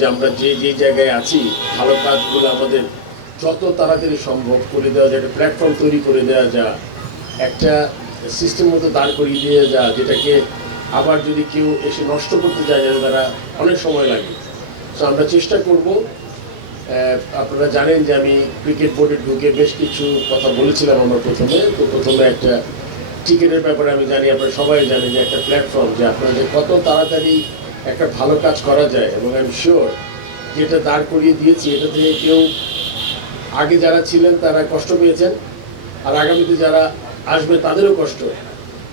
যে আমরা যে যে জায়গায় আছি ভালো কাজগুলো আমাদের যত তাড়াতাড়ি সম্ভব করে দেওয়া যায়, একটা প্ল্যাটফর্ম তৈরি করে দেওয়া যা, একটা সিস্টেম মতো দাঁড় করিয়ে দিয়ে যা, যেটাকে আবার যদি কেউ এসে নষ্ট করতে যায় তারা অনেক সময় লাগে। তো আমরা চেষ্টা করব। আপনারা জানেন যে আমি ক্রিকেট বোর্ডে ঢুকে বেশ কিছু কথা বলেছিলাম। আমরা প্রথমে একটা টিকিটের ব্যাপারে আমি জানি, আপনারা সবাই জানেন যে একটা প্ল্যাটফর্ম যে আপনারা যে কত তাড়াতাড়ি একটা ভালো কাজ করা যায়, এবং আই এম শিওর যেটা দাঁড় করিয়ে দিয়েছি এটা থেকে কেউ আগে যারা ছিলেন তারা কষ্ট পেয়েছেন, আর আগামীতে যারা আসবে তাদেরও কষ্ট,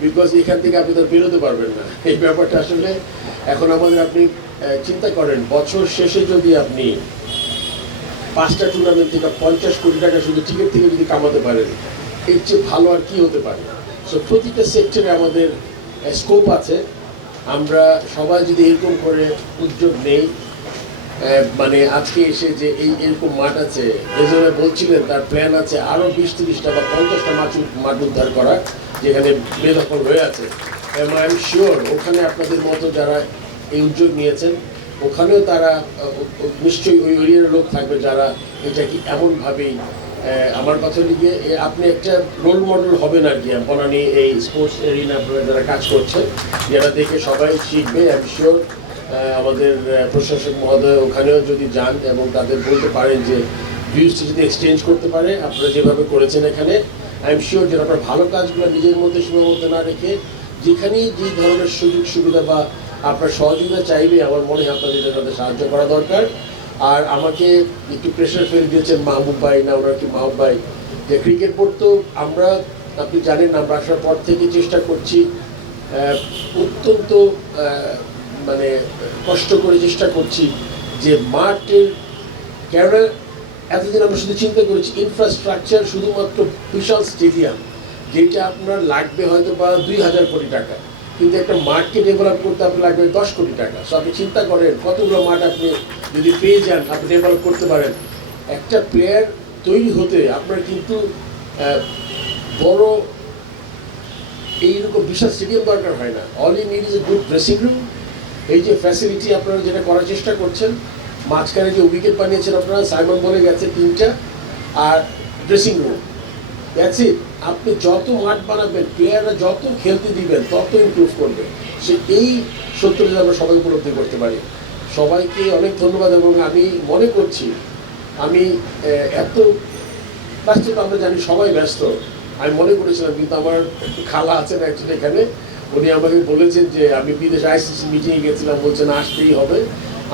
বিকজ এখান থেকে আপনি তো বেরোতে পারবেন না। এই ব্যাপারটা আসলে এখন আমাদের, আপনি চিন্তা করেন বছর শেষে যদি আপনি 5টা টুর্নামেন্ট থেকে 50 কোটি টাকা শুধু টিকিট থেকে যদি কামাতে পারেন, এর চেয়ে ভালো আর কি হতে পারে। সো প্রতিটা সেক্টরে আমাদের স্কোপ আছে। আমরা সবাই যদি এরকম করে উদ্যোগ নেই, মানে আজকে এসে যে এরকম মাঠ আছে, এজন্য বলছিলেন তার প্ল্যান আছে আরও 20-30টা বা 50টা মাঠ উদ্ধার করার, যেখানে বেদখল হয়ে আছে। এবং আই এম শিওর ওখানে আপনাদের মতো যারা এই উদ্যোগ নিয়েছেন, ওখানেও তারা নিশ্চয়ই ওই এরিয়ার লোক থাকবে যারা এটাকে এমনভাবেই, আমার কথা লিখে আপনি একটা রোল মডেল হবেন আর কি বনানী এই স্পোর্টস এরিনা আপনারা যারা কাজ করছেন, যারা দেখে সবাই শিখবে। আই এম শিওর আমাদের প্রশাসক মহোদয় ওখানেও যদি যান এবং তাদের বলতে পারেন যে ভিউজটি যদি এক্সচেঞ্জ করতে পারে আপনারা যেভাবে করেছেন এখানে, আই এম শিওর যে আপনার ভালো কাজগুলো নিজের মধ্যে সীমাবদ্ধ না রেখে যেখানেই যে ধরনের সুযোগ সুবিধা বা আপনার সহযোগিতা চাইবে, আমার মনে হয় আপনাদের তাদের সাহায্য করা দরকার। আর আমাকে একটু প্রেশার ফেলে দিয়েছেন মাহবুব ভাই, না ওরা কি মাহবুব ভাই, যে ক্রিকেট বোর্ড তো আমরা, আপনি জানেন আমরা আসার পর থেকে চেষ্টা করছি, অত্যন্ত মানে কষ্ট করে চেষ্টা করছি যে মাঠের, কেননা এতদিন আমরা শুধু চিন্তা করেছি ইনফ্রাস্ট্রাকচার, শুধুমাত্র বিশাল স্টেডিয়াম যেটা আপনার লাগবে হয়তো বা 2000 কোটি টাকা, কিন্তু একটা মাঠকে ডেভেলপ করতে আপনার লাগবে 10 কোটি টাকা। সো আপনি চিন্তা করেন কতগুলো মাঠ আপনি যদি পেয়ে যান, আপনি ডেভেলপ করতে পারেন। একটা প্লেয়ার তৈরি হতে আপনার কিন্তু বড় এইরকম বিশাল স্টেডিয়াম দরকার হয় না। All you need is a good dressing room. এই যে ফ্যাসিলিটি আপনারা যেটা করার চেষ্টা করছেন, মাঝখানে যে উইকেট বানিয়েছেন আপনারা, সাইমন বলে গেছে 3টা, আর ড্রেসিং রুম, দ্যাটস ইট। আপনি যত মাঠ বানাবেন, প্লেয়াররা যত খেলতে দিবেন তত ইমপ্রুভ করবে। সে এই সত্যটা আমরা সবাই উপলব্ধি করতে পারি। সবাইকে অনেক ধন্যবাদ। এবং আমি মনে করছি, আমি এত ব্যস্ত, আমরা জানি সবাই ব্যস্ত, আমি মনে করেছিলাম, কিন্তু আমার খালা আছেন অ্যাকচুয়ালি এখানে, উনি আমাকে বলেছেন যে আমি বিদেশে আইসিসি মিটিংয়ে গেছিলাম, বলছেন আসতেই হবে।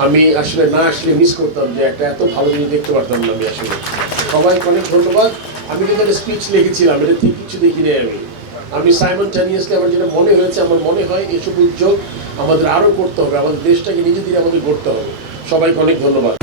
আমি আসলে না আসলে মিস করতাম যে একটা এত ভালো জিনিস দেখতে পারতাম না আমি আসলে। সবাইকে অনেক ধন্যবাদ। আমি কিন্তু একটা স্পিচ লিখেছিলাম, এটা ঠিক কিছু দেখিনি আমি সাইমনটেনিয়াসলি আমার যেটা মনে হয়েছে, আমার মনে হয় এসব উদ্যোগ আমাদের আরও করতে হবে, আমাদের দেশটাকে নিজেদের আমাদের গড়তে হবে। সবাইকে অনেক ধন্যবাদ।